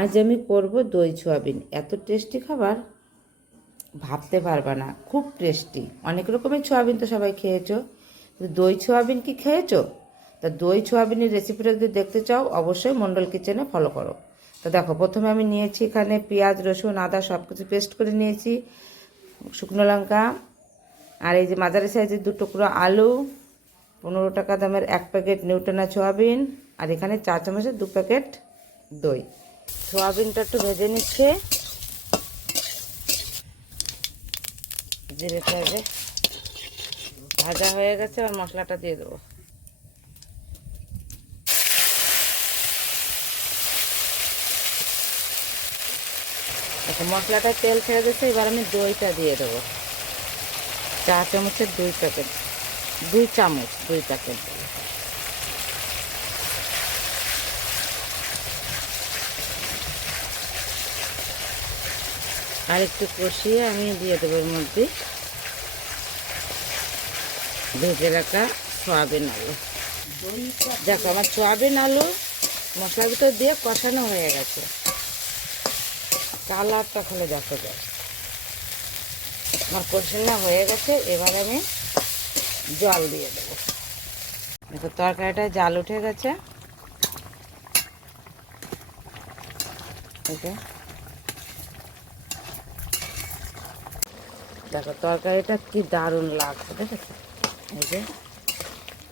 আজ আমি করব দই সোয়াবিন। এত টেস্টি খাবার ভাবতে পারবা না, খুব টেস্টি। অনেক রকমের সোয়াবিন তো সবাই খেয়েছো, কিন্তু দই সোয়াবিন কি খেয়েছো? তা দই সোয়াবিনের রেসিপিটা যদি দেখতে চাও অবশ্যই মণ্ডল কিচেনে ফলো করো। তো দেখো, প্রথমে আমি নিয়েছি এখানে পেঁয়াজ, রসুন, আদা সব কিছু পেস্ট করে নিয়েছি, শুকনো লঙ্কা, আর এই যে মাঝারি সাইজের 2 টুকরো আলু, 15 টাকা দামের 1 প্যাকেট নিউট্রেলা সোয়াবিন, আর এখানে 4 চামচের 2 প্যাকেট দই। সোয়াবিনটা একটু ভেজে নিচ্ছে, জিরে ফ্রাইডে ভাজা হয়ে গেছে। আর মশলাটা দিয়ে দেবো। আচ্ছা, মশলাটা তেল ছেড়ে দিচ্ছে, এবার আমি দইটা দিয়ে দেবো। 4 চামচের 2 প্যাকেট, 2 চামচ 2 প্যাকেট। আর একটু কষিয়ে আমি দিয়ে দেবো এর মধ্যে ভেজে রাখা সয়াবিন আলু। দেখো, আমার সয়াবিন আলু মশলার ভিতর দিয়ে কষানো হয়ে গেছে। কালারটা খুলে দেখো যায়, আমার কষানো হয়ে গেছে। এবার আমি জল দিয়ে দেবো। দেখো, তরকারিটায় জাল উঠে গেছে। দেখো তরকারিটা কি দারুণ লাগছে, দেখেছো? এই যে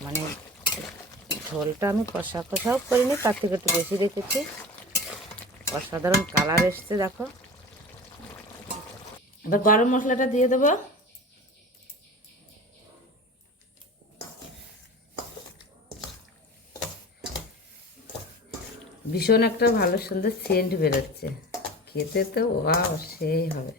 মানে ঝোলটা আমি কষা কষাও করিনি, তার থেকে একটু বেশি রেখেছি। অসাধারণ কালার এসছে দেখো। এবার গরম মশলাটা দিয়ে দেবো। ভীষণ একটা ভালো সুন্দর সেন্ট বেরোচ্ছে, খেতে তো ওয়াও সেই হবে।